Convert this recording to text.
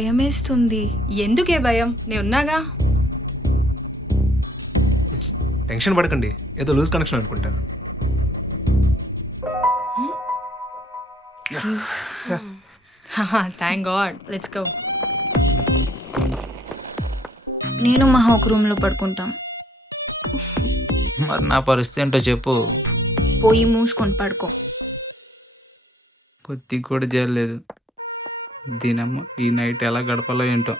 భయమేస్తుంది. ఎందుకే భయం, నేనున్నాగా. టెన్షన్ పడకండి, ఏదో లూజ్ కనెక్షన్ అనుకుంటా. Thank God. Let's go. నేను మహా ఒక రూమ్లో పడుకుంటాం. మరి నా పరిస్థితి ఏంటో చెప్పు. పోయి మూసుకొని పడుకో. కొద్దిగా కూడా చేయలేదు. దీనమ్మ ఈ నైట్ ఎలా గడపాలో ఏంటో.